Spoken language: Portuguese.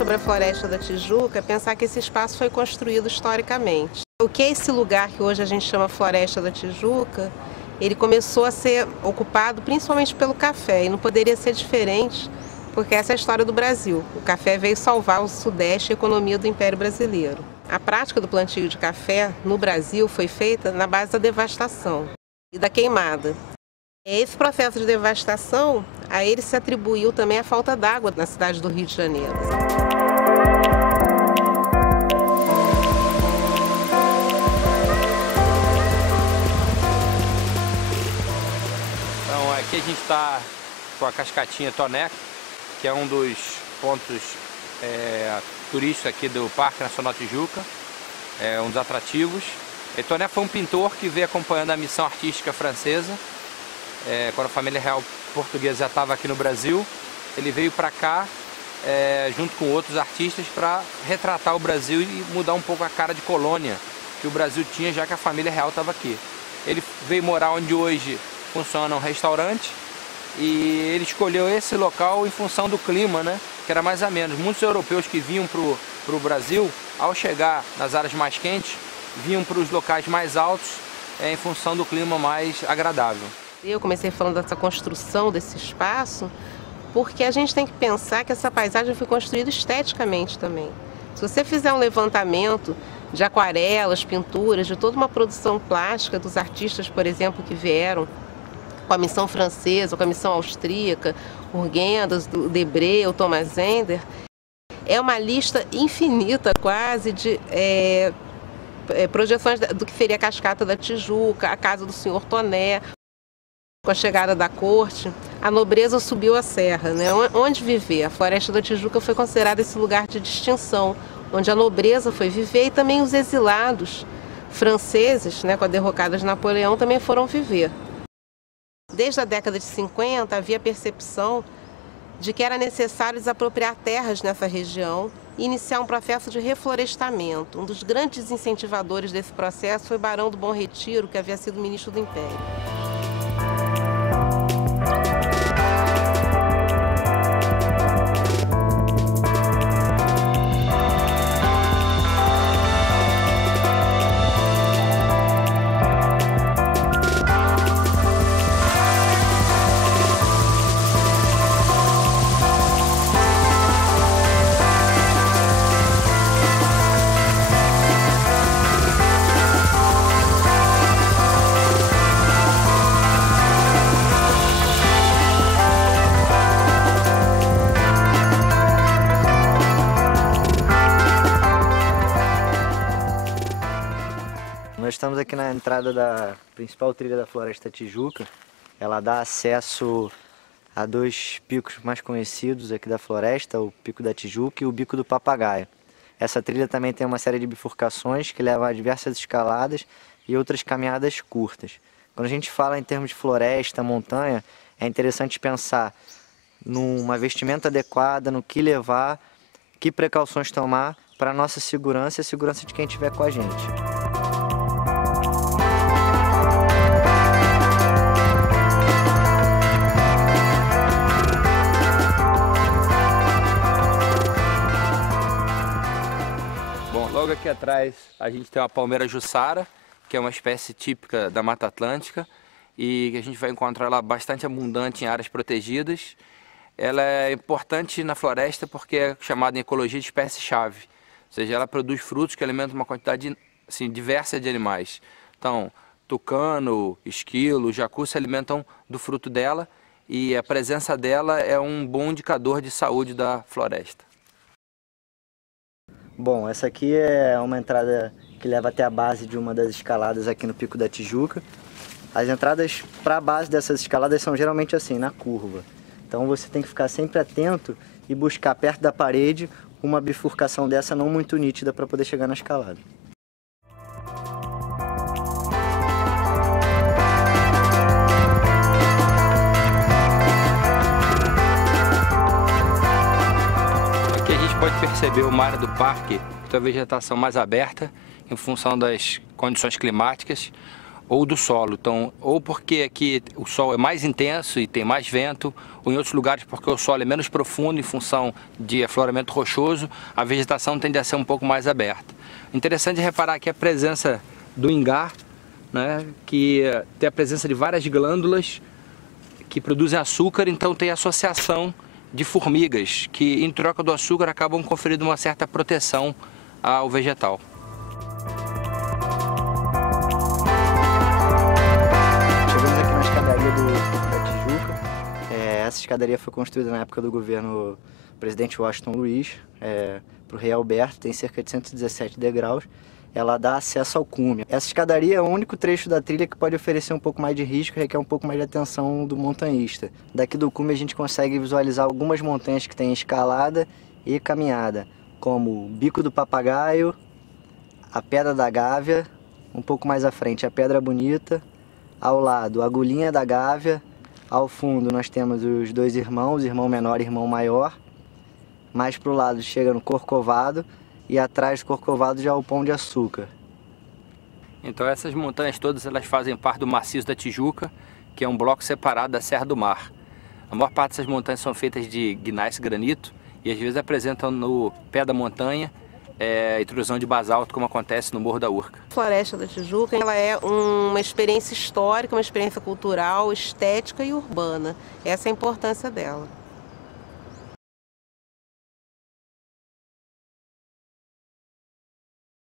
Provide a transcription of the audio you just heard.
sobre a Floresta da Tijuca é pensar que esse espaço foi construído historicamente. O que é esse lugar que hoje a gente chama Floresta da Tijuca? Ele começou a ser ocupado principalmente pelo café, e não poderia ser diferente, porque essa é a história do Brasil. O café veio salvar o Sudeste e a economia do Império Brasileiro. A prática do plantio de café no Brasil foi feita na base da devastação e da queimada. Esse processo de devastação, a ele se atribuiu também a falta d'água na cidade do Rio de Janeiro. Então aqui a gente está com a Cascatinha Toné, que é um dos pontos turísticos aqui do Parque Nacional Tijuca, um dos atrativos. E Toné foi um pintor que veio acompanhando a missão artística francesa. Quando a família real portuguesa já estava aqui no Brasil, ele veio para cá junto com outros artistas para retratar o Brasil e mudar um pouco a cara de colônia que o Brasil tinha, já que a família real estava aqui. Ele veio morar onde hoje funciona um restaurante e ele escolheu esse local em função do clima, né, que era mais ameno. Muitos europeus que vinham para o Brasil, ao chegar nas áreas mais quentes, vinham para os locais mais altos em função do clima mais agradável. Eu comecei falando dessa construção desse espaço porque a gente tem que pensar que essa paisagem foi construída esteticamente também. Se você fizer um levantamento de aquarelas, pinturas, de toda uma produção plástica dos artistas, por exemplo, que vieram com a missão francesa, com a missão austríaca, Urgendas, o Debré, o Thomas Ender, é uma lista infinita quase de projeções do que seria a Cascata da Tijuca, a casa do senhor Toné. Com a chegada da corte, a nobreza subiu a serra, né? Onde viver? A Floresta da Tijuca foi considerada esse lugar de distinção, onde a nobreza foi viver e também os exilados franceses, né, com a derrocada de Napoleão, também foram viver. Desde a década de 50 havia a percepção de que era necessário desapropriar terras nessa região e iniciar um processo de reflorestamento. Um dos grandes incentivadores desse processo foi Barão do Bom Retiro, que havia sido ministro do Império. Nós estamos aqui na entrada da principal trilha da Floresta Tijuca. Ela dá acesso a dois picos mais conhecidos aqui da floresta, o Pico da Tijuca e o Bico do Papagaio. Essa trilha também tem uma série de bifurcações que levam a diversas escaladas e outras caminhadas curtas. Quando a gente fala em termos de floresta, montanha, é interessante pensar numa vestimenta adequada, no que levar, que precauções tomar para a nossa segurança e a segurança de quem estiver com a gente. Logo aqui atrás a gente tem uma palmeira jussara, que é uma espécie típica da Mata Atlântica e que a gente vai encontrar ela bastante abundante em áreas protegidas. Ela é importante na floresta porque é chamada em ecologia de espécie-chave, ou seja, ela produz frutos que alimentam uma quantidade assim, diversa de animais. Então, tucano, esquilo, jacu se alimentam do fruto dela e a presença dela é um bom indicador de saúde da floresta. Bom, essa aqui é uma entrada que leva até a base de uma das escaladas aqui no Pico da Tijuca. As entradas para a base dessas escaladas são geralmente assim, na curva. Então você tem que ficar sempre atento e buscar perto da parede uma bifurcação dessa não muito nítida para poder chegar na escalada. Pode perceber uma área do parque com a vegetação mais aberta em função das condições climáticas ou do solo. Então, ou porque aqui o sol é mais intenso e tem mais vento, ou em outros lugares porque o solo é menos profundo em função de afloramento rochoso, a vegetação tende a ser um pouco mais aberta. Interessante reparar aqui a presença do ingá, né, que tem a presença de várias glândulas que produzem açúcar, então tem associação de formigas que, em troca do açúcar, acabam conferindo uma certa proteção ao vegetal. Chegamos aqui na escadaria da Tijuca. Essa escadaria foi construída na época do governo do presidente Washington Luiz, para o rei Alberto, tem cerca de 117 degraus. Ela dá acesso ao cume. Essa escadaria é o único trecho da trilha que pode oferecer um pouco mais de risco e requer um pouco mais de atenção do montanhista. Daqui do cume a gente consegue visualizar algumas montanhas que têm escalada e caminhada, como o Bico do Papagaio, a Pedra da Gávea, um pouco mais à frente a Pedra Bonita, ao lado a Agulhinha da Gávea, ao fundo nós temos os dois irmãos, irmão menor e irmão maior. Mais para o lado chega no Corcovado, e atrás do Corcovado já é o Pão de Açúcar. Então essas montanhas todas elas fazem parte do maciço da Tijuca, que é um bloco separado da Serra do Mar. A maior parte dessas montanhas são feitas de gneiss granito e às vezes apresentam no pé da montanha intrusão de basalto, como acontece no Morro da Urca. A Floresta da Tijuca ela é uma experiência histórica, uma experiência cultural, estética e urbana. Essa é a importância dela.